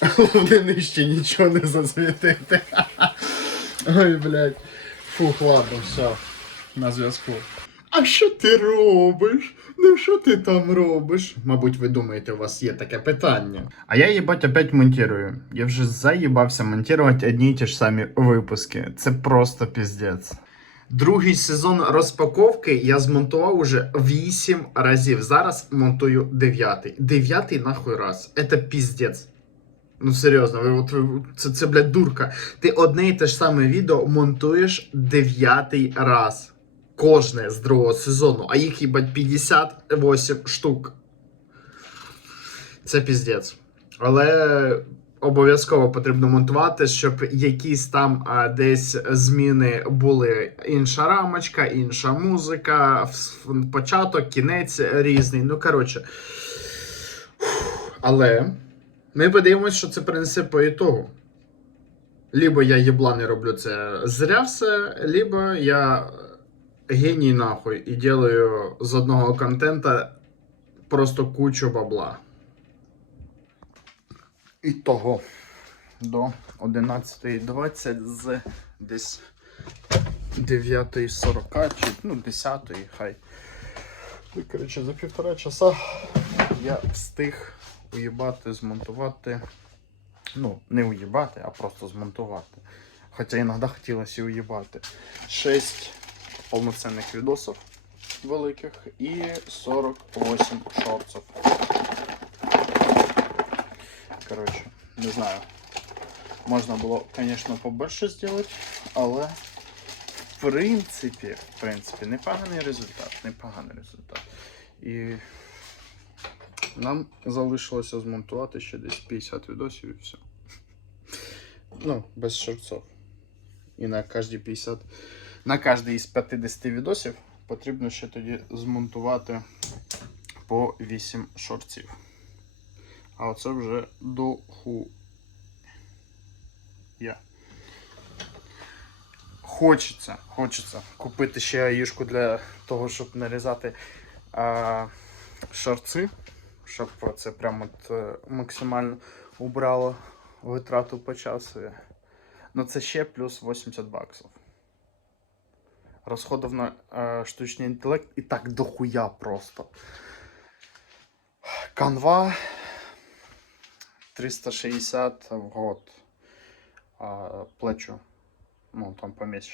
Головне нижче нічого не засвітити. Ой, блядь. Фух, ладно, все. На зв'язку. А що ти робиш? Ну що ти там робиш? Мабуть, ви думаєте, у вас є таке питання. А я їбать опять монтирую. Я вже заїбався монтувати одні й ті ж самі випуски. Це просто піздець. Другий сезон розпаковки я змонтував уже 8 разів. Зараз монтую дев'ятий. Дев'ятий нахуй раз. Це піздець. Ну серйозно, ви, от, це, це, блядь, дурка. Ти одне і те ж саме відео монтуєш дев'ятий раз. Кожне з другого сезону, а їх їбать 58 штук. Це піздець. Але обов'язково потрібно монтувати, щоб якісь там а, десь зміни були. Інша рамочка, інша музика, початок, кінець різний. Ну, коротше. Але ми подивимось, що це принесе по ітогу. Либо я єблани роблю це зря все, либо я геній нахуй і делаю з одного контента просто кучу бабла. І того до 11.20 з десь 9.40 чи ну 10 хай. Коротше, за півтора часа я встиг уїбати, змонтувати. Ну, не уїбати, а просто змонтувати. Хоча іноді хотілося уїбати. 6 повноцінних відосів великих і 48 шортів. Коротше, не знаю. Можна було, звісно, побільше зробити, але в принципі, в принципі, непоганий результат. Непоганий результат. І нам залишилося змонтувати ще десь 50 відосів і все. Ну, без шорцов. І на кожні 50. На кожний із 50 відосів потрібно ще тоді змонтувати по 8 шорців. А оце вже до ху. Я. Хочеться, хочеться купити ще аїшку для того, щоб нарізати а, шорти, щоб це прямо от, е, максимально убрало витрату по часу. Ну це ще плюс 80 баксів. Розходів на е, штучний інтелект і так дохуя просто. Канва 360 в год. А, плечу. Ну, там помісячно.